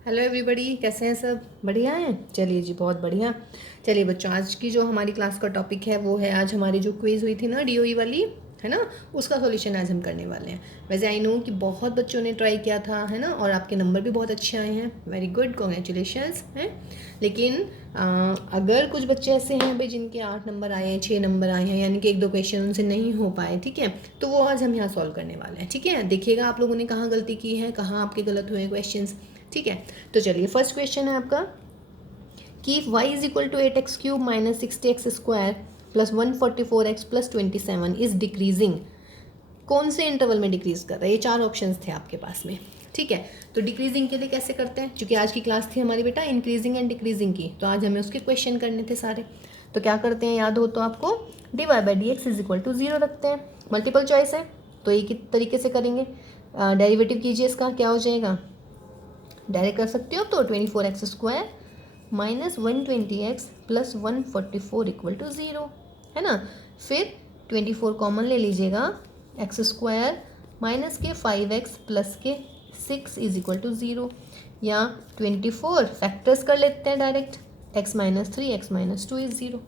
Hello everybody, कैसे हैं सब? बढ़िया हैं। चलिए जी, बहुत बढ़िया। चलिए बच्चों, आज की जो हमारी क्लास का टॉपिक है वो है, आज हमारी जो क्विज़ हुई थी ना डीओई वाली, है ना, उसका सॉल्यूशन आज हम करने वाले हैं। वैसे आई नो कि बहुत बच्चों ने ट्राई किया था, है ना, और आपके नंबर भी बहुत अच्छे आए हैं। वेरी गुड, कॉन्ग्रेचुलेशंस हैं। लेकिन अगर कुछ बच्चे ऐसे हैं भाई जिनके 8 नंबर आए हैं, 6 नंबर आए हैं, यानी कि एक दो क्वेश्चन उनसे नहीं हो पाए, ठीक है, तो वो आज हम यहाँ सॉल्व करने वाले हैं। ठीक है, देखिएगा आप लोगों ने कहाँ गलती की है, कहाँ आपके गलत हुए क्वेश्चन। ठीक है, तो चलिए फर्स्ट क्वेश्चन है आपका कि y is equal to 8x³ minus 60x² plus 144x plus 27 is decreasing. कौन से इंटरवल में डिक्रीज कर रहा है? ये 4 ऑप्शंस थे आपके पास में। ठीक है, तो डिक्रीजिंग के लिए कैसे करते हैं, क्योंकि आज की क्लास थी हमारी बेटा इंक्रीजिंग एंड डिक्रीजिंग की, तो आज हमें उसके क्वेश्चन करने थे सारे। तो क्या करते हैं, याद हो तो आपको, dy/dx इज इक्वल टू 0 रखते हैं। मल्टीपल चॉइस है तो एक ही तरीके से करेंगे। डेरिवेटिव कीजिए, इसका क्या हो जाएगा, डायरेक्ट कर सकते हो तो 24x² minus 120x plus 144 equal to 0, है ना। फिर 24 कॉमन ले लीजिएगा, x² माइनस के 5x प्लस के 6 इज इक्वल टू 0, या 24 फैक्टर्स कर लेते हैं डायरेक्ट, x-3 x-2 इज 0।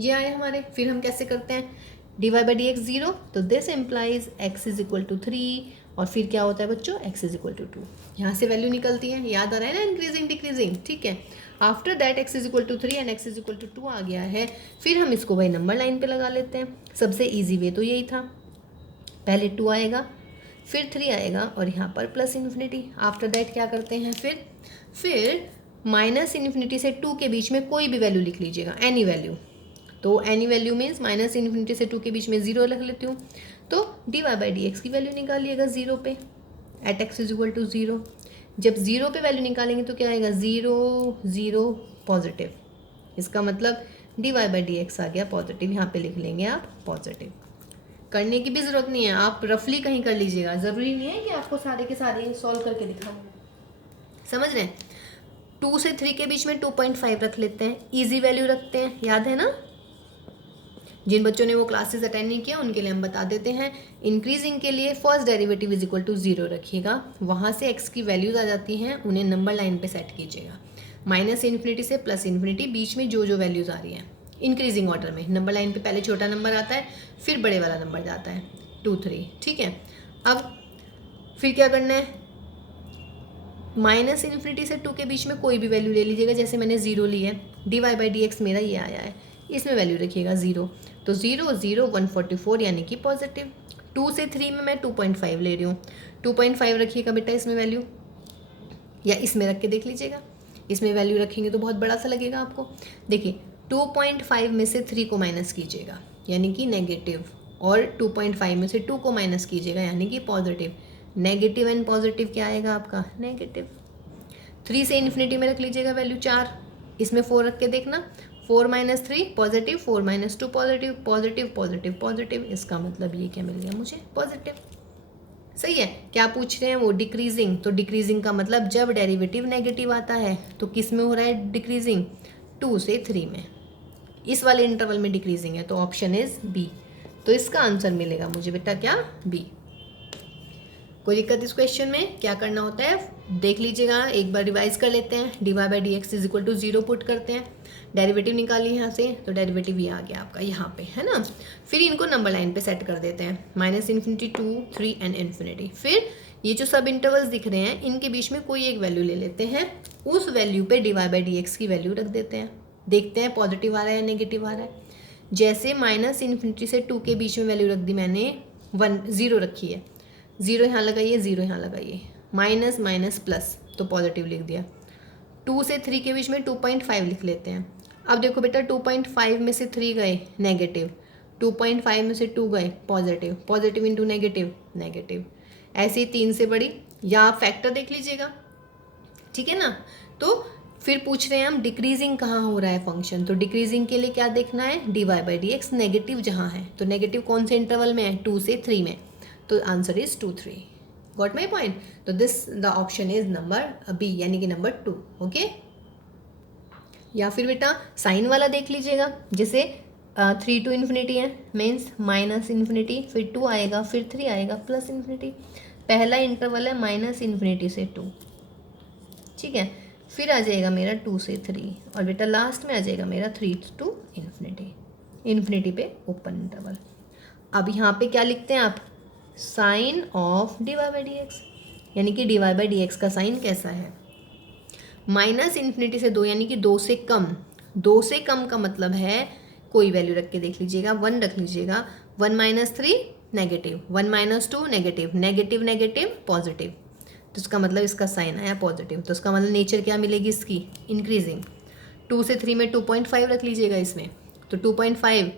ये आए हमारे। फिर हम कैसे करते हैं, dy/dx 0, तो this implies x is equal to 3, और फिर क्या होता है बच्चों, x इज इक्वल टू 2। यहाँ से वैल्यू निकलती है, याद आ रहा है ना, इंक्रीजिंग डिक्रीजिंग। ठीक है, after that x is equal to 3 and x is equal to 2 आ गया है। फिर हम इसको भाई नंबर लाइन पे लगा लेते हैं। सबसे ईजी वे तो यही था, पहले 2 आएगा, फिर 3 आएगा, और यहाँ पर प्लस इन्फिनिटी। आफ्टर दैट क्या करते हैं, फिर माइनस इन्फिनिटी से 2 के बीच में कोई भी वैल्यू लिख लीजिएगा, एनी वैल्यू। तो any value means minus infinity से 2 के बीच में 0 रख लेती हूँ, तो dy/dx की वैल्यू निकालिएगा 0 पे, at x is equal to 0। जब 0 पे वैल्यू निकालेंगे तो क्या आएगा, 0 0 पॉजिटिव। इसका मतलब dy/dx आ गया पॉजिटिव, यहाँ पे लिख लेंगे आप पॉजिटिव। करने की भी ज़रूरत नहीं है, आप रफली कहीं कर लीजिएगा, ज़रूरी नहीं है कि आपको सारे के सारे सॉल्व करके दिखाऊँ। समझ रहे हैं? 2 से 3 के बीच में 2.5 रख लेते हैं, ईजी वैल्यू रखते हैं, याद है ना। जिन बच्चों ने वो क्लासेस अटेंड नहीं किया उनके लिए हम बता देते हैं। इंक्रीजिंग के लिए first derivative is equal to 0 रखिएगा, वहाँ से x की वैल्यूज आ जाती हैं, उन्हें नंबर लाइन पे सेट कीजिएगा। माइनस इन्फिनिटी से प्लस इन्फिनिटी, बीच में जो जो वैल्यूज़ आ रही हैं इंक्रीजिंग ऑर्डर में, नंबर लाइन पे पहले छोटा नंबर आता है, फिर बड़े वाला नंबर जाता है 2 3। ठीक है, अब फिर क्या करना है, माइनस इन्फिनिटी से 2 के बीच में कोई भी वैल्यू ले लीजिएगा, जैसे मैंने 0 ली है, dy/dx मेरा ये आया है, इसमें वैल्यू रखिएगा 0, तो 0 0 144 यानी कि पॉजिटिव। 2 से 3 में मैं 2.5 ले रही हूँ, 2.5 रखिएगा बेटा इसमें वैल्यू, या इसमें रख के देख लीजिएगा। इसमें वैल्यू रखेंगे तो बहुत बड़ा सा लगेगा आपको। देखिए 2.5 में से 3 को माइनस कीजिएगा यानी कि नेगेटिव, और 2.5 में से 2 को माइनस कीजिएगा यानी कि पॉजिटिव। नेगेटिव एंड पॉजिटिव क्या आएगा आपका, नेगेटिव। 3 से इन्फिनिटी में रख लीजिएगा वैल्यू 4, इसमें 4 रख के देखना, 4 minus 3 positive, 4 minus 2 positive, positive positive positive, इसका मतलब ये क्या मिल गया मुझे, पॉजिटिव। सही है। क्या पूछ रहे हैं वो, डिक्रीजिंग, तो डिक्रीजिंग का मतलब जब डेरिवेटिव नेगेटिव आता है तो किस में हो रहा है डिक्रीजिंग, 2 से 3 में, इस वाले इंटरवल में डिक्रीजिंग है, तो ऑप्शन इज बी। तो इसका आंसर मिलेगा मुझे बेटा क्या, बी। कोई दिक्कत इस क्वेश्चन में, क्या करना होता है देख लीजिएगा, एक बार रिवाइज कर लेते हैं। dy/dx is equal to 0 put करते हैं, डेरिवेटिव निकालिए यहाँ से, तो डेरिवेटिव ये आ गया आपका यहाँ पे, है ना। फिर इनको नंबर लाइन पे सेट कर देते हैं, माइनस इन्फिनिटी 2 3 एंड इन्फिनिटी। फिर ये जो सब इंटरवल्स दिख रहे हैं इनके बीच में कोई एक वैल्यू ले लेते हैं, उस वैल्यू पे dy/dx की वैल्यू रख देते हैं, देखते हैं पॉजिटिव आ रहा है या नेगेटिव आ रहा है। जैसे माइनस इन्फिनिटी से 2 के बीच में वैल्यू रख दी मैंने, 0 रखी है, 0 यहाँ लगाइए, 0 यहाँ लगाइए, माइनस माइनस प्लस, तो पॉजिटिव लिख दिया। 2 से 3 के बीच में 2.5 लिख लेते हैं। अब देखो बेटा 2.5 में से 3 गए नेगेटिव, 2.5 में से 2 गए positive, positive into negative negative, ऐसे ही 3 से बड़ी, या आप फैक्टर देख लीजिएगा। ठीक है ना। तो फिर पूछ रहे हैं हम डिक्रीजिंग कहाँ हो रहा है फंक्शन, तो डिक्रीजिंग के लिए क्या देखना है, dy/dx नेगेटिव जहाँ है, तो नेगेटिव कौन से इंटरवल में है, 2 से 3 में, तो answer is 2 3। Got my point. तो this the option is number B यानी कि नंबर 2। ओके, या फिर बेटा साइन वाला देख लीजिएगा, जैसे 3 to इन्फिनिटी है, मीन्स माइनस इन्फिनिटी, फिर 2 आएगा, फिर 3 आएगा, प्लस इन्फिनिटी। पहला इंटरवल है माइनस इन्फिनिटी से 2, ठीक है, फिर आ जाएगा मेरा 2 से 3, और बेटा लास्ट में आ जाएगा मेरा 3 to इन्फिनिटी, इन्फिनिटी पे ओपन इंटरवल। अब यहाँ पे क्या लिखते हैं आप, sign of d y by d x, यानी कि d y by d x का साइन कैसा है, माइनस इन्फिनिटी से 2 यानी कि 2 से कम, 2 से कम का मतलब है कोई वैल्यू रख के देख लीजिएगा, 1 रख लीजिएगा, 1 minus 3 negative, 1 minus 2 negative, negative negative positive, तो इसका मतलब इसका साइन आया पॉजिटिव, तो इसका मतलब नेचर क्या मिलेगी इसकी, इंक्रीजिंग। 2 से 3 में 2.5 रख लीजिएगा इसमें, तो 2.5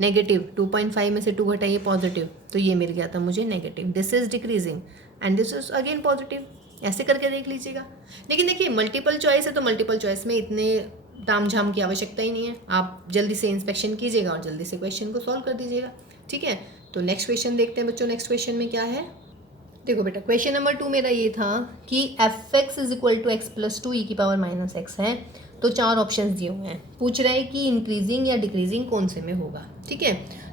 नेगेटिव, 2.5 में से 2 घटाइए पॉजिटिव, तो ये मिल गया था मुझे negative, this is decreasing and this is again positive. ऐसे करके देख लीजिएगा। लेकिन देखिए मल्टीपल चॉइस है तो मल्टीपल चॉइस में इतने ताम झाम की आवश्यकता ही नहीं है, आप जल्दी से इंस्पेक्शन कीजिएगा और जल्दी से क्वेश्चन को सॉल्व कर दीजिएगा। ठीक है, तो नेक्स्ट क्वेश्चन देखते हैं बच्चों। नेक्स्ट क्वेश्चन में क्या है, देखो बेटा क्वेश्चन नंबर 2 मेरा ये था कि F x is equal to x plus 2 e की पावर माइनस एक्स है, तो 4 ऑप्शंस दिए हुए हैं, पूछ रहा है कि इंक्रीजिंग या डिक्रीजिंग कौन से में होगा। ठीक है,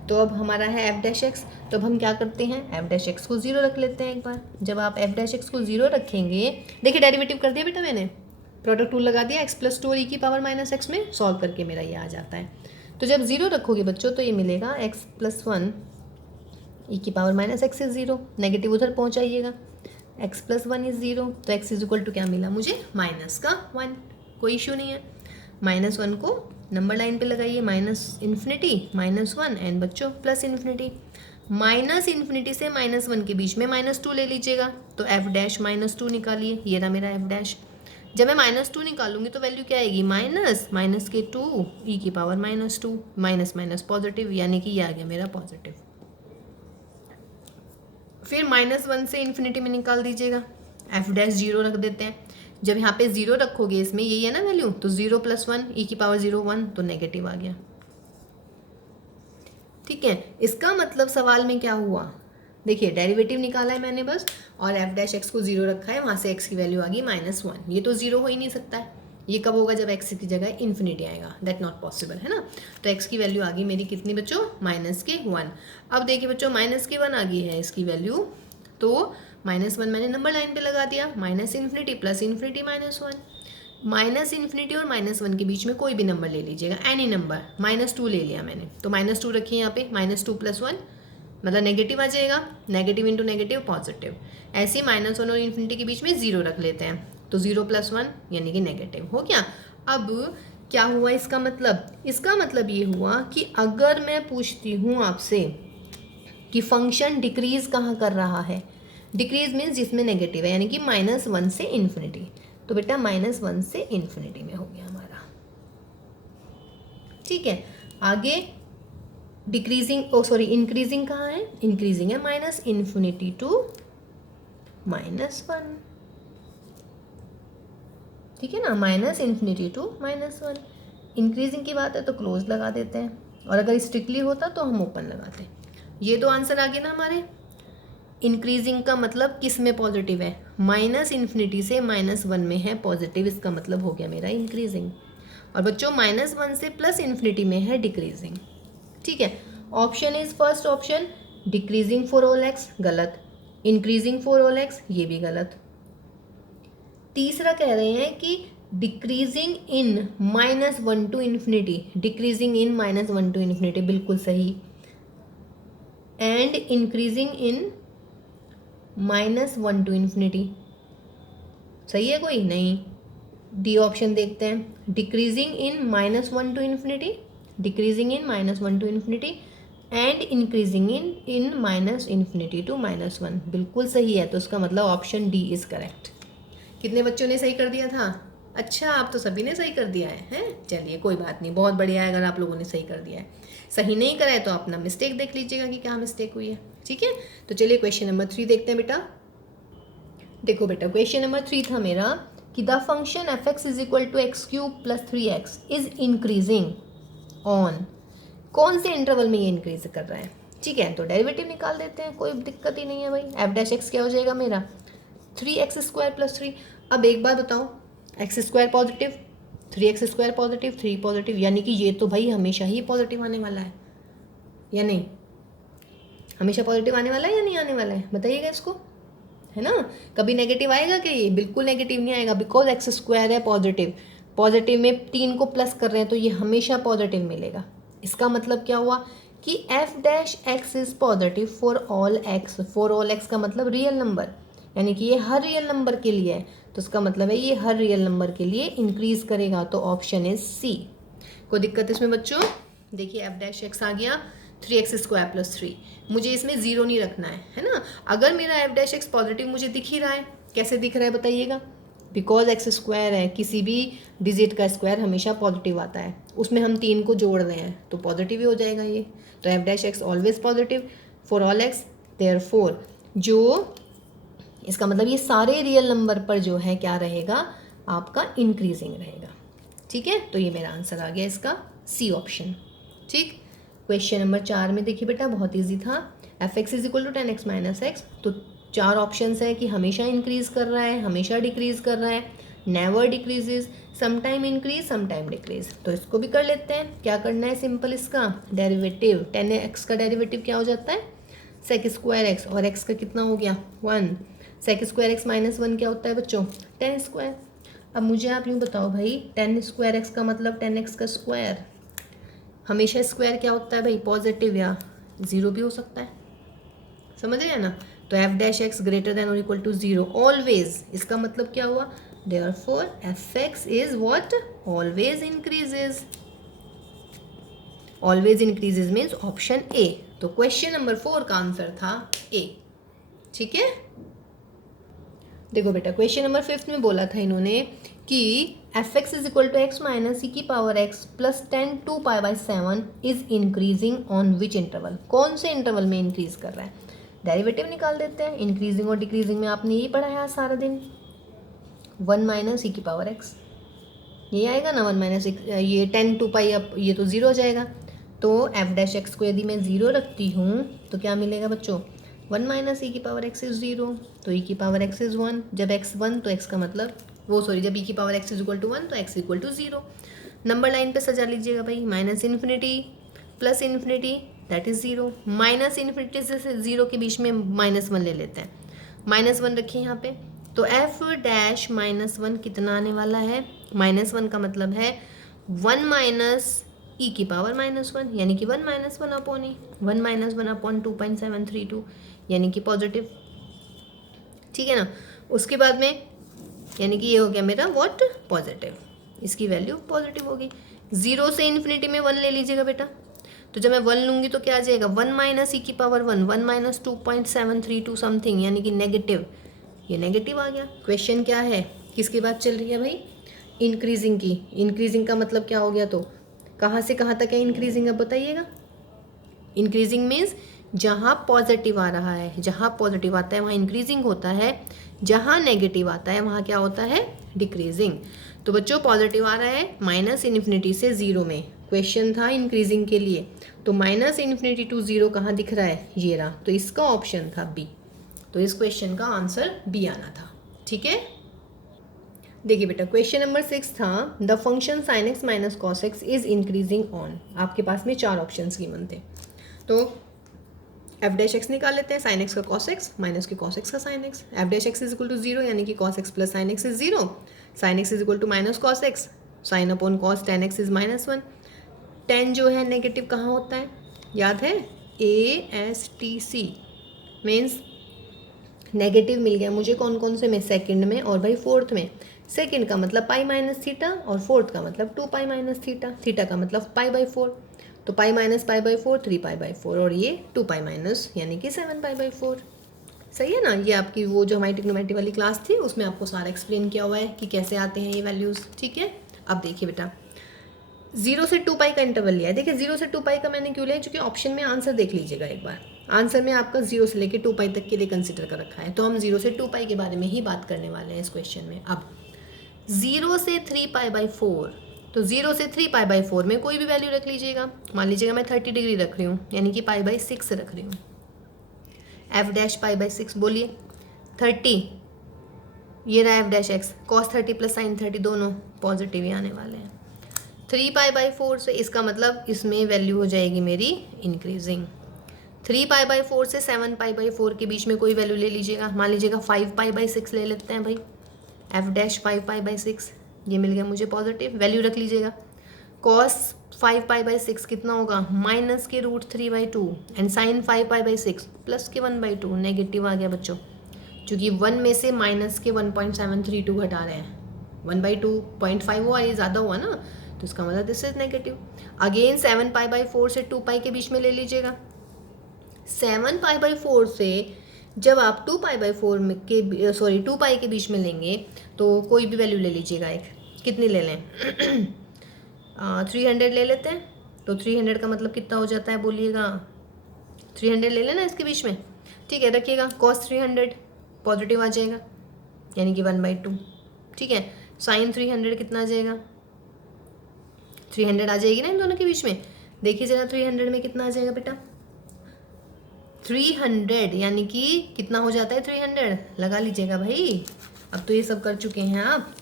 तो अब हमारा है एफ डैश एक्स, तो अब हम क्या करते हैं, एफ डैश एक्स को 0 रख लेते हैं एक बार। जब आप एफ डैश एक्स को 0 रखेंगे, देखिए डेरिवेटिव कर दिया बेटा मैंने, प्रोडक्ट रूल लगा दिया, एक्स प्लस 2 ई की पावर माइनस एक्स में सॉल्व करके मेरा ये आ जाता है। तो जब 0 रखोगे बच्चों तो ये मिलेगा एक्स प्लस 1 ई की power minus x is 0, negative उधर पहुँचाइएगा, एक्स प्लस 1 इज 0, तो एक्स इज इक्वल टू क्या मिला मुझे, माइनस का 1, कोई इशू नहीं है। माइनस 1 को नंबर लाइन पे लगाइए, माइनस इन्फिनिटी माइनस 1 एंड बच्चों प्लस इन्फिनिटी, माइनस इन्फिनिटी से माइनस 1 के बीच में माइनस 2 ले लीजिएगा, तो एफ डैश माइनस 2 निकालिए, ये रहा मेरा एफ डैश। जब मैं माइनस 2 निकालूंगी तो वैल्यू क्या आएगी, माइनस माइनस के 2 ई की power minus 2, minus minus positive, यानी कि ये आ गया मेरा पॉजिटिव। फिर माइनस 1 से इन्फिनिटी में निकाल दीजिएगा, एफ डैश 0 रख देते हैं। जब यहाँ पे 0 रखोगे इसमें, यही है ना वैल्यू, तो 0 प्लस 1 ई की पावर 0 1, तो नेगेटिव आ गया। ठीक है, इसका मतलब सवाल में क्या हुआ, देखिए डेरिवेटिव निकाला है मैंने बस, और एफ डैश एक्स को 0 रखा है, वहाँ से एक्स की वैल्यू आ गई माइनस 1, ये तो 0 हो ही नहीं सकता है, ये कब होगा, जब एक्स की जगह इन्फिनिटी आएगा, दैट नॉट पॉसिबल, है ना। तो एक्स की वैल्यू आ गई मेरी कितनी बच्चों, माइनस के 1। अब देखिए बच्चों माइनस के 1 आ गई है इसकी वैल्यू, तो माइनस 1 मैंने नंबर लाइन पे लगा दिया, minus infinity plus infinity minus 1, minus infinity और माइनस 1 के बीच में कोई भी नंबर ले लीजिएगा, एनी नंबर, माइनस 2 ले लिया मैंने, तो माइनस 2 रखिए यहाँ पे, माइनस 2 प्लस 1 मतलब नेगेटिव आ जाएगा, नेगेटिव इंटू नेगेटिव पॉजिटिव, ऐसे ही माइनस 1 और इन्फिनिटी के बीच में 0 रख लेते हैं, तो 0 प्लस 1 यानी कि नेगेटिव हो गया। अब क्या हुआ इसका मतलब ये हुआ कि अगर मैं पूछती हूँ आपसे कि फंक्शन डिक्रीज कहाँ कर रहा है, डिक्रीज मीन्स जिसमें नेगेटिव है, यानी कि माइनस 1 से इन्फिनिटी, तो बेटा माइनस 1 से इन्फिनिटी में हो गया हमारा। ठीक है, आगे इंक्रीजिंग कहाँ है, इंक्रीजिंग है माइनस इन्फिनिटी टू माइनस 1, ठीक है ना, minus infinity to minus 1। Increasing की बात है तो क्लोज लगा देते हैं, और अगर स्ट्रिक्टली होता तो हम ओपन लगाते हैं। ये तो आंसर आ गया ना हमारे। इंक्रीजिंग का मतलब किस में पॉजिटिव है, माइनस इन्फिनिटी से माइनस 1 में है पॉजिटिव, इसका मतलब हो गया मेरा इंक्रीजिंग। और बच्चों माइनस 1 से प्लस इन्फिनिटी में है डिक्रीजिंग। ठीक है, option is first option, decreasing for all x, गलत, इंक्रीजिंग फॉर ऑल एक्स, ये भी गलत। तीसरा कह रहे हैं कि decreasing in minus 1 to infinity, decreasing in minus 1 to infinity, बिल्कुल सही, and increasing in minus 1 to infinity, सही है कोई नहीं। डी ऑप्शन देखते हैं, decreasing in minus 1 to infinity, decreasing in minus 1 to infinity and increasing in minus infinity to minus 1, बिल्कुल सही है, तो उसका मतलब ऑप्शन डी इज करेक्ट। कितने बच्चों ने सही कर दिया था, अच्छा आप तो सभी ने सही कर दिया है, हैं, चलिए कोई बात नहीं, बहुत बढ़िया है अगर आप लोगों ने सही कर दिया है। सही नहीं करा है तो अपना मिस्टेक देख लीजिएगा कि क्या मिस्टेक हुई है। ठीक है, तो चलिए क्वेश्चन नंबर 3 देखते हैं बेटा। देखो बेटा क्वेश्चन नंबर 3 था मेरा कि the function f x is equal to x cube plus 3x is increasing on, कौन से इंटरवल में ये इंक्रीज कर रहा है। ठीक है, तो डेरिवेटिव निकाल देते हैं, कोई दिक्कत ही नहीं है भाई। एफ डैश एक्स क्या हो जाएगा मेरा 3x² प्लस 3। अब एक बार बताओ, x² positive, 3x² positive, 3 positive, यानी कि ये तो भाई हमेशा ही पॉजिटिव आने वाला है या नहीं, हमेशा पॉजिटिव आने वाला है या नहीं आने वाला है, बताइएगा इसको। है ना। कभी नेगेटिव आएगा क्या? ये बिल्कुल नेगेटिव नहीं आएगा, बिकॉज एक्स स्क्वायर है पॉजिटिव। पॉजिटिव में 3 को प्लस कर रहे हैं तो ये हमेशा पॉजिटिव मिलेगा। इसका मतलब क्या हुआ कि F dash x is positive for all x. For all x का मतलब रियल नंबर, यानी कि ये हर रियल नंबर के लिए है, तो इसका मतलब है ये हर रियल नंबर के लिए इंक्रीज करेगा। तो ऑप्शन इज सी। कोई दिक्कत इसमें बच्चों? देखिए एफ डैश एक्स आ गया 3x² + 3। मुझे इसमें ज़ीरो नहीं रखना है ना। अगर मेरा एफ डैश एक्स पॉजिटिव मुझे दिख ही रहा है, कैसे दिख रहा है बताइएगा? बिकॉज एक्स स्क्वायर है, किसी भी डिजिट का स्क्वायर हमेशा पॉजिटिव आता है, उसमें हम 3 को जोड़ रहे हैं तो पॉजिटिव ही हो जाएगा ये। तो F dash x always positive for all x, therefore जो इसका मतलब ये सारे रियल नंबर पर जो है क्या रहेगा आपका इंक्रीजिंग रहेगा। ठीक है, तो ये मेरा आंसर आ गया इसका सी ऑप्शन। ठीक, क्वेश्चन नंबर 4 में देखिए बेटा बहुत इजी था। F x is equal to 10x - x। तो 4 ऑप्शंस है कि हमेशा इंक्रीज कर रहा है, हमेशा डिक्रीज कर रहा है, never decreases, sometime increase sometime decrease. तो इसको भी कर लेते हैं। क्या करना है? सिंपल इसका डेरिवेटिव, 10x का डेरिवेटिव क्या हो जाता है? sec² x, और x का कितना हो गया 1। sec² x - 1 क्या होता है बच्चों? 10²। अब मुझे आप यूँ बताओ भाई 10² x का मतलब 10x का स्क्वायर। हमेशा स्क्वायर क्या होता है भाई? पॉजिटिव या ज़ीरो भी हो सकता है, समझ रहे हैं ना। तो F dash x greater than और इक्वल टू 0 ऑलवेज। इसका मतलब क्या हुआ? Therefore F x is what? Always increases. Always increases means option A. तो क्वेश्चन नंबर 4 का आंसर था ए। ठीक है, देखो बेटा क्वेश्चन नंबर 5 में बोला था इन्होंने कि F x is equal to X minus e⁻x plus 10 2π/7 is increasing on which interval. कौन से इंटरवल में इंक्रीज कर रहा है? डेरिवेटिव निकाल देते हैं। इंक्रीजिंग और डिक्रीजिंग में आपने यही पढ़ा है सारा दिन। 1 - e⁻x ये आएगा ना, 1 - ये 10 2π, अब ये तो 0 हो जाएगा। तो एफ डैश एक्स को यदि मैं 0 रखती हूँ तो क्या मिलेगा बच्चों? 1 - e⁻x इज 0, तो e⁻x इज 1। जब x 1 तो x का मतलब जब e⁻x इज इक्वल टू 1 तो x equal to 0। Number line पे सजा लीजिएगा भाई, -∞ प्लस इन्फिनिटी दैट इज 0। -∞ से 0 के बीच में -1 ले लेते हैं। -1 रखिए यहाँ पे, तो f डैश -1 कितना आने वाला है? -1 का मतलब है 1 - e⁻−1, यानी कि 1 - 1 अपॉन e, 1 - 1 अपॉन 2.732, यानी कि पॉजिटिव। ठीक है ना। उसके बाद में यानी कि ये हो गया मेरा व्हाट? पॉजिटिव। इसकी वैल्यू पॉजिटिव होगी। 0 से इन्फिनिटी में 1 ले लीजिएगा बेटा, तो जब मैं 1 लूँगी तो क्या आ जाएगा? 1 - e⁻1, 1 - 2.732 समथिंग, यानी कि नेगेटिव। ये नेगेटिव आ गया। क्वेश्चन क्या है? किसकी बात चल रही है भाई? इंक्रीजिंग की। इंक्रीजिंग का मतलब क्या हो गया? तो कहाँ से कहाँ तक है इंक्रीजिंग, अब बताइएगा। इंक्रीजिंग मीन्स जहाँ पॉजिटिव आ रहा है, जहाँ पॉजिटिव आता है वहाँ इंक्रीजिंग होता है, जहाँ नेगेटिव आता है वहाँ क्या होता है? डिक्रीजिंग। तो बच्चों पॉजिटिव आ रहा है -∞ से 0 में। क्वेश्चन था इंक्रीजिंग के लिए, तो -∞ to 0 कहाँ दिख रहा है? ये रहा। तो इसका ऑप्शन था बी। तो इस क्वेश्चन का आंसर बी आना था। ठीक है, देखिए बेटा क्वेश्चन नंबर 6 था the function sin x - cos x is increasing on. आपके पास में 4 ऑप्शंस गिवन थे, तो एफ डैश एक्स निकाल लेते हैं। sin x का cos x माइनस के cos x का sin x। F dash x is equal to 0, यानी कि cos x plus sin x is 0। sin x is equal to minus cos x, sin upon cos tan x is -1। tan जो है negative कहाँ होता है? याद है? ASTC मीन्स नेगेटिव मिल गया मुझे कौन कौन से में? सेकंड में और भाई फोर्थ में। सेकंड का मतलब पाई माइनस थीटा और फोर्थ का मतलब 2π माइनस थीटा। थीटा का मतलब π/4, तो पाई माइनस π/4 3π/4, और ये 2π माइनस यानी कि 7π/4। सही है ना। ये आपकी वो जो हमारी ट्रिग्नोमेट्री वाली क्लास थी उसमें आपको सारा एक्सप्लेन किया हुआ है कि कैसे आते हैं ये वैल्यूज़। ठीक है, अब देखिए बेटा 0 से 2π का इंटरवल लिया है। देखिए 0 से 2π का मैंने क्यों लिया? क्योंकि ऑप्शन में आंसर देख लीजिएगा एक बार। आंसर में आपका 0 से लेकर 2π तक के लिए कंसिडर कर रखा है, तो हम 0 से 2π के बारे में ही बात करने वाले हैं इस क्वेश्चन में। अब 0 से 3π/4, तो 0 से 3π/4 में कोई भी वैल्यू रख लीजिएगा। मान लीजिएगा मैं 30 डिग्री रख रही हूँ, यानी कि π/6 रख रही हूँ। एफ डैश π/6 बोलिए 30, ये रहा F dash x. cos 30 plus sin 30 दोनों पॉजिटिव ही आने वाले हैं। 3π/4 से इसका मतलब इसमें वैल्यू हो जाएगी मेरी इंक्रीजिंग। 3π/4 से 7π/4 के बीच में कोई वैल्यू ले लीजिएगा, मान लीजिएगा 5π/6 ले लेते हैं भाई, f' 5π/6, ये मिल गया मुझे पॉजिटिव, वैल्यू रख लीजिएगा। cos 5π/6 कितना होगा, -√3/2 एंड sin 5π/6 +1/2, नेगेटिव आ गया बच्चों, क्योंकि 1 में से माइनस के 1.732 घटा रहे हैं, 1/2.5 हुआ, ये ज़्यादा हुआ ना, तो इसका मतलब दिस इज नेगेटिव। अगेन 7π/4 से 2π के बीच में ले लीजिएगा। 7π/4 से जब आप 2π/4 के 2π के बीच में लेंगे तो कोई भी वैल्यू ले लीजिएगा एक, कितनी ले लें 300 ले लेते हैं, तो 300 का मतलब कितना हो जाता है बोलिएगा, 300 ले लेना इसके बीच में, ठीक है, रखिएगा। cos 300 पॉजिटिव आ जाएगा, यानी कि 1/2, ठीक है। sin 300 कितना आ जाएगा, 300 आ जाएगी ना इन दोनों के बीच में, देखिए जरा 300 में कितना आ जाएगा बेटा, 300, यानी कि कितना हो जाता है 300, लगा लीजिएगा भाई। अब तो ये सब कर चुके हैं आप।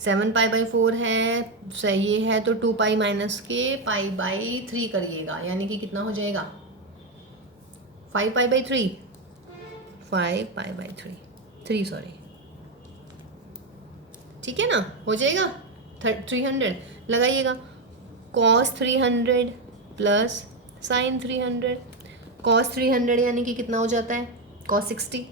7π/4 है, सही ये है, तो 2π माइनस के π/3 करिएगा, यानी कि कितना हो जाएगा 5π/3, 5π/3 सॉरी, ठीक है ना, हो जाएगा 300, लगाइएगा। cos 300 प्लस sin 300, cos 300 यानी कि कितना हो जाता है cos 60,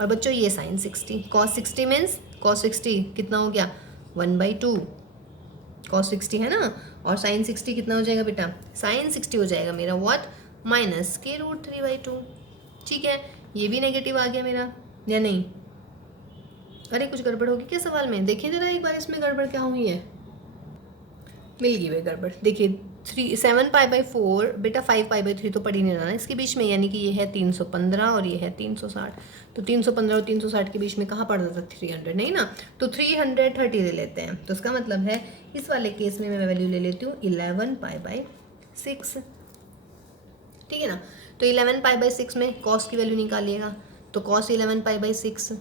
और बच्चों ये sin 60, cos 60 मीन्स cos 60 कितना हो गया 1/2, cos 60 है ना, और sin 60 कितना हो जाएगा बेटा, sin 60 हो जाएगा मेरा व्हाट, -√3/2, ठीक है। ये भी नेगेटिव आ गया मेरा या नहीं, अरे कुछ गड़बड़ होगी क्या सवाल में, देखिए जरा एक बार इसमें गड़बड़ क्या हुई है, मिल गई भाई गड़बड़, देखिए 7π/4 बेटा 5π/3 तो पढ़ ही नहीं रहा ना इसके बीच में, यानी कि ये है 315 और ये है 360, तो 315 और 360 के बीच में कहाँ पड़ रहा था 300, नहीं ना, तो 330 ले लेते हैं, तो इसका मतलब है इस वाले केस में मैं वैल्यू ले लेती हूँ 11π/6, ठीक है ना। तो 11π/6 में cos की वैल्यू निकालिएगा, तो cos 11π/6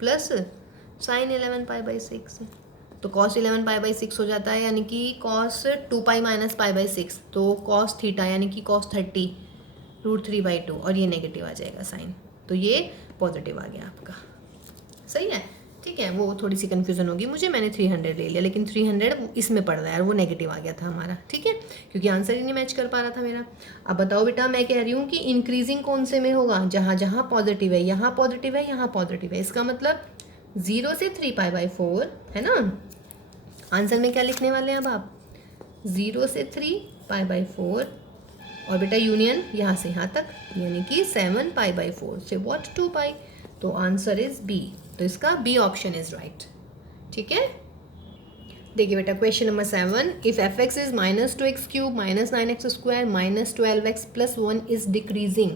प्लस sin 11π/6, तो cos 11π/6 हो जाता है, यानी कि cos 2π माइनस π/6, तो cos थीटा यानी कि cos 30√3/2, और ये नेगेटिव आ जाएगा साइन, तो ये पॉजिटिव आ गया आपका, सही है, ठीक है। वो थोड़ी सी कन्फ्यूजन होगी मुझे, मैंने 300 ले लिया, लेकिन 300 इसमें पड़ रहा है और वो नेगेटिव आ गया था हमारा, ठीक है, क्योंकि आंसर ही नहीं मैच कर पा रहा था मेरा। अब बताओ बेटा, मैं कह रही हूँ कि इंक्रीजिंग कौन से में होगा, जहाँ जहाँ पॉजिटिव है, यहाँ पॉजिटिव है, यहाँ पॉजिटिव है, इसका मतलब 0 से 3π/4 है ना। आंसर में क्या लिखने वाले हैं अब आप, 0 से 3π/4, और बेटा यूनियन यहाँ से यहाँ तक, यानी कि 7π/4 से व्हाट 2π, तो आंसर इज बी, तो इसका बी ऑप्शन इज राइट, ठीक है। देखिए बेटा question number 7, if f(x) is -2x³ -9x² -12x + 1 is decreasing,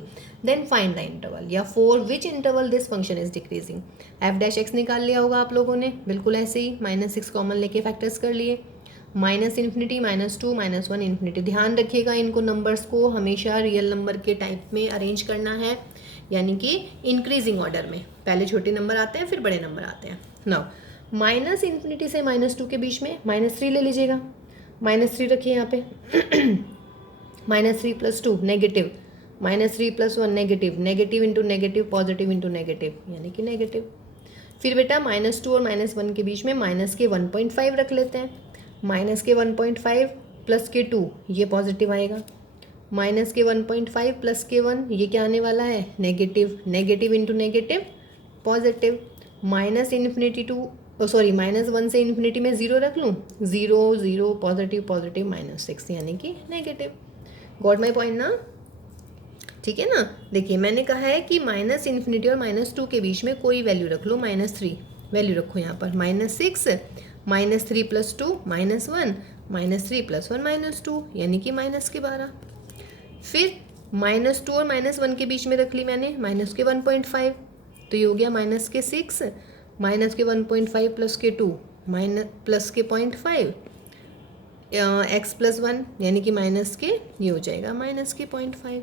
then find the interval, या for which interval this function is decreasing. f' निकाल लिया होगा आप लोगों ने, बिल्कुल ऐसे ही -6 कॉमन लेके फैक्टर्स कर लिए, -∞, -2, -1 इन्फिनिटी। ध्यान रखिएगा इनको नंबर्स को हमेशा रियल नंबर के टाइप में अरेंज करना है, यानी कि इंक्रीजिंग ऑर्डर में, पहले छोटे नंबर आते हैं फिर बड़े नंबर आते हैं। नाउ -∞ से -2 के बीच में -3 ले लीजिएगा, -3 रखिए यहाँ पे -3 + 2 negative, -3 + 1 negative, negative into negative, positive into negative, यानी कि नेगेटिव। फिर बेटा -2 और -1 के बीच में -1.5 रख लेते हैं, -1.5 + 2 ये पॉजिटिव आएगा, -1.5 + 1 ये क्या आने वाला है negative, negative into negative positive, -∞ -1 से इन्फिनिटी में 0 रख लूँ, 0 0 पॉजिटिव पॉजिटिव -6 यानी कि नेगेटिव। गॉट माई पॉइंट ना, ठीक है ना। देखिए मैंने कहा है कि -∞ और -2 के बीच में कोई वैल्यू रख लो, -3 वैल्यू रखो यहाँ पर, -6 -3 + 2 -1 -3 + 1 -2 यानी कि -12। फिर -2 और -1 के बीच में रख ली मैंने -1.5, तो ये हो गया -6 -1.5 + 2 +0.5 x + 1 यानी कि ये हो जाएगा -0.5।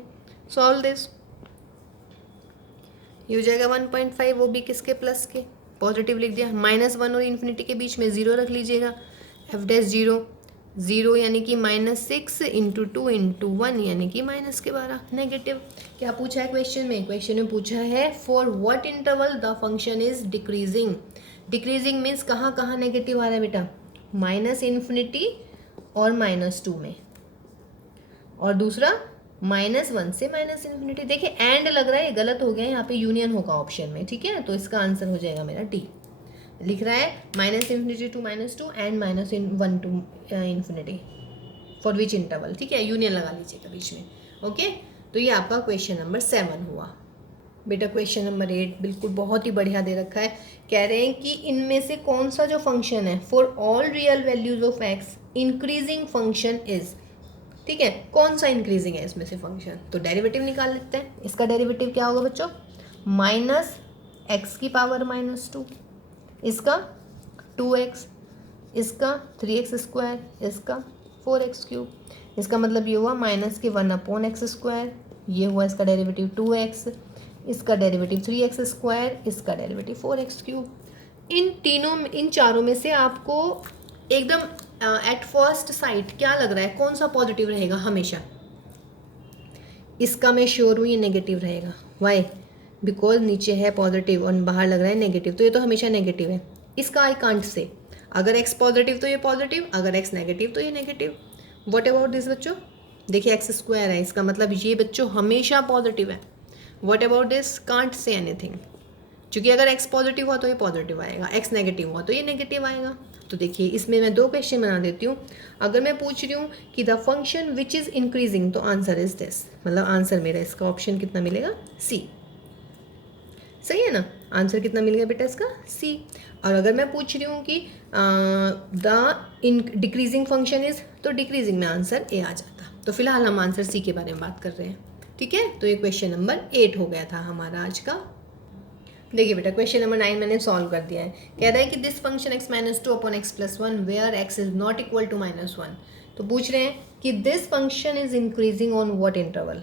सॉल्व दिस, ये हो जाएगा 1.5, वो भी किसके प्लस के, पॉजिटिव लिख दिया। -1 और इन्फिनिटी के बीच में 0 रख लीजिएगा, f' 0 0 यानी कि -6 इंटू 2 इंटू 1 यानी कि -12 नेगेटिव। क्या पूछा है क्वेश्चन में? क्वेश्चन में पूछा है for what interval the function is decreasing. Decreasing means कहाँ कहाँ नेगेटिव आ रहा है बेटा? -∞ और -2 में, और दूसरा -1 से -∞। देखिए एंड लग रहा है, ये गलत हो गया है, यहाँ पे यूनियन होगा ऑप्शन में, ठीक है। तो इसका आंसर हो जाएगा मेरा डी। लिख रहा है -∞ to -2 and -1 to ∞, for which interval, ठीक है, यूनियन लगा लीजिएगा बीच में। ओके, तो ये आपका क्वेश्चन नंबर 7 हुआ। बेटा क्वेश्चन नंबर 8 बिल्कुल बहुत ही बढ़िया दे रखा है। कह रहे हैं कि इनमें से कौन सा जो फंक्शन है for all real values of x increasing function is, ठीक है, कौन सा इंक्रीजिंग है इसमें से फंक्शन? तो डेरिवेटिव निकाल लेते हैं। इसका डेरिवेटिव क्या होगा बच्चों? -x⁻², इसका 2x, इसका 3x², इसका 4x³। इसका मतलब ये हुआ -1/x², ये हुआ इसका डेरिवेटिव 2x, इसका डेरिवेटिव 3x², इसका डेरिवेटिव 4x³। इन चारों में से आपको एकदम एट फर्स्ट साइट क्या लग रहा है, कौन सा पॉजिटिव रहेगा हमेशा? इसका मैं श्योर हूँ ये नेगेटिव रहेगा। वाई? बिकॉज नीचे है पॉजिटिव और बाहर लग रहा है नेगेटिव, तो ये तो हमेशा नेगेटिव है। इसका आई कांट से, अगर x पॉजिटिव तो ये पॉजिटिव, अगर x नेगेटिव तो ये नेगेटिव। व्हाट अबाउट दिस बच्चों? देखिए x² है, इसका मतलब ये बच्चों हमेशा पॉजिटिव है। What about this? Can't say anything, क्योंकि अगर x पॉजिटिव हुआ तो ये पॉजिटिव आएगा, x नेगेटिव हुआ तो ये नेगेटिव आएगा। तो देखिए इसमें मैं 2 क्वेश्चन बना देती हूँ। अगर मैं पूछ रही हूँ कि the function which is increasing, तो आंसर इज दिस, मतलब आंसर मेरा इसका ऑप्शन कितना मिलेगा? सी। सही है ना? आंसर कितना मिल गया बेटा इसका? सी। और अगर मैं पूछ रही हूँ कि द डिक्रीजिंग फंक्शन इज, तो डिक्रीजिंग में आंसर ए आ जाता। तो फिलहाल हम आंसर सी के बारे में बात कर रहे हैं, ठीक है। तो ये क्वेश्चन नंबर 8 हो गया था हमारा आज का। देखिए बेटा क्वेश्चन नंबर 9 मैंने सॉल्व कर दिया है। कह रहा है कि this function x-2/x+1 where x is not equal to -1। तो पूछ रहे हैं कि this function is increasing on what interval.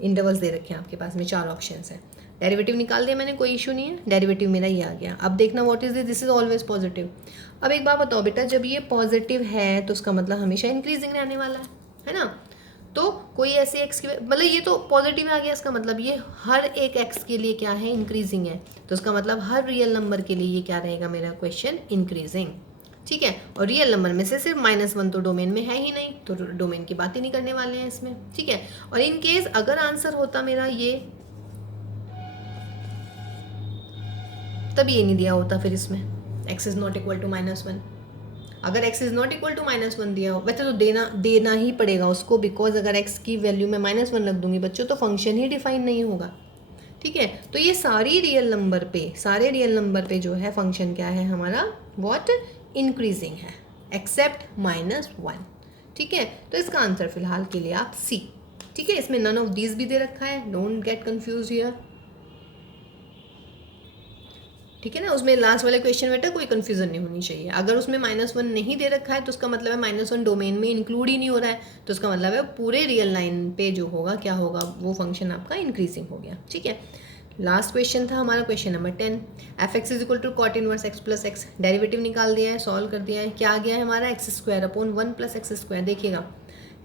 Intervals दे रखे हैं आपके पास में, 4 ऑप्शंस हैं। डेरिवेटिव निकाल दिया मैंने, कोई इशू नहीं है, डेरिवेटिव मेरा ये आ गया। अब देखना what is this is always positive. अब एक बात बताओ बेटा, जब ये पॉजिटिव है तो उसका मतलब हमेशा इंक्रीजिंग रहने वाला है ना। तो कोई ऐसे एक्स की, मतलब ये तो पॉजिटिव आ गया, इसका मतलब ये हर एक एक्स के लिए क्या है? इंक्रीजिंग है। तो इसका मतलब हर रियल नंबर के लिए ये क्या रहेगा मेरा क्वेश्चन? इंक्रीजिंग, ठीक है। और रियल नंबर में से सिर्फ -1 तो डोमेन में है ही नहीं, तो डोमेन की बात ही नहीं करने वाले हैं इसमें, ठीक है। और इन केस अगर आंसर होता मेरा ये, तब ये नहीं दिया होता फिर इसमें x is not equal to -1। अगर x is not equal to -1 दिया हो, वैसे तो देना ही पड़ेगा उसको, बिकॉज अगर x की वैल्यू में -1 रख दूंगी बच्चों तो फंक्शन ही डिफाइन नहीं होगा, ठीक है। तो ये सारे रियल नंबर पे जो है फंक्शन क्या है हमारा? व्हाट? इंक्रीजिंग है, एक्सेप्ट -1, ठीक है। तो इसका आंसर फिलहाल के लिए आप सी, ठीक है। इसमें नन ऑफ दीज भी दे रखा है, डोंट गेट कंफ्यूज हियर, ठीक है ना। उसमें लास्ट वाले क्वेश्चन बेटा कोई कंफ्यूजन नहीं होनी चाहिए। अगर उसमें -1 नहीं दे रखा है तो उसका मतलब है -1 डोमेन में इंक्लूड ही नहीं हो रहा है, तो उसका मतलब है पूरे रियल लाइन पे जो होगा क्या होगा, वो फंक्शन आपका इंक्रीजिंग हो गया, ठीक है। लास्ट क्वेश्चन था हमारा question number 10। f(x is equal to cot inverse x plus x, derivative निकाल दिया है, सॉल्व कर दिया है। क्या आ गया है हमारा? x² + 1 + x²। देखिएगा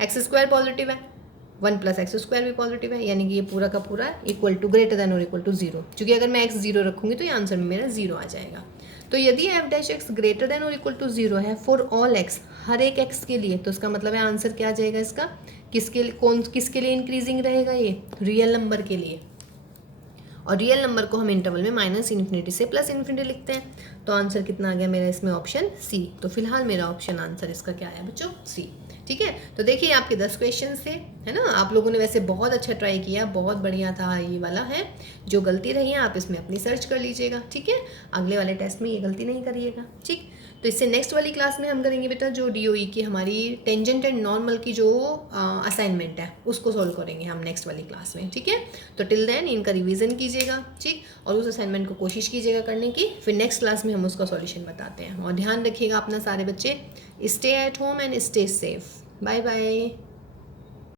x² पॉजिटिव है, 1 + x² भी पॉजिटिव है, यानी कि ये पूरा का पूरा इक्वल टू ग्रेटर देन और इक्वल टू 0, क्योंकि अगर मैं x 0 रखूंगी तो ये आंसर में मेरा 0 आ जाएगा। तो यदि f' ग्रेटर देन और इक्वल टू 0 है फॉर ऑल x, हर एक x के लिए, तो इसका मतलब है आंसर क्या आ जाएगा इसका? किसके लिए इंक्रीजिंग रहेगा? ये रियल नंबर के लिए। और रियल नंबर को हम इंटरवल में -∞ से +∞ लिखते हैं। तो आंसर कितना आ गया मेरा इसमें? Option C. तो फिलहाल मेरा ऑप्शन आंसर इसका क्या आया बच्चों? सी, ठीक है। तो देखिए आपके 10 क्वेश्चन थे, है ना। आप लोगों ने वैसे बहुत अच्छा ट्राई किया, बहुत बढ़िया था ये वाला है। जो गलती रही है आप इसमें अपनी सर्च कर लीजिएगा, ठीक है। अगले वाले टेस्ट में ये गलती नहीं करिएगा, ठीक। तो इससे नेक्स्ट वाली क्लास में हम करेंगे बेटा जो DOE की हमारी टेंजेंट एंड नॉर्मल की जो असाइनमेंट है उसको सॉल्व करेंगे हम नेक्स्ट वाली क्लास में, ठीक है। तो टिल देन इनका रिवीजन कीजिएगा, ठीक, और उस असाइनमेंट को कोशिश कीजिएगा करने की। फिर नेक्स्ट क्लास में हम उसका सॉल्यूशन बताते हैं। और ध्यान रखिएगा अपना सारे बच्चे, stay at home and stay safe. Bye bye.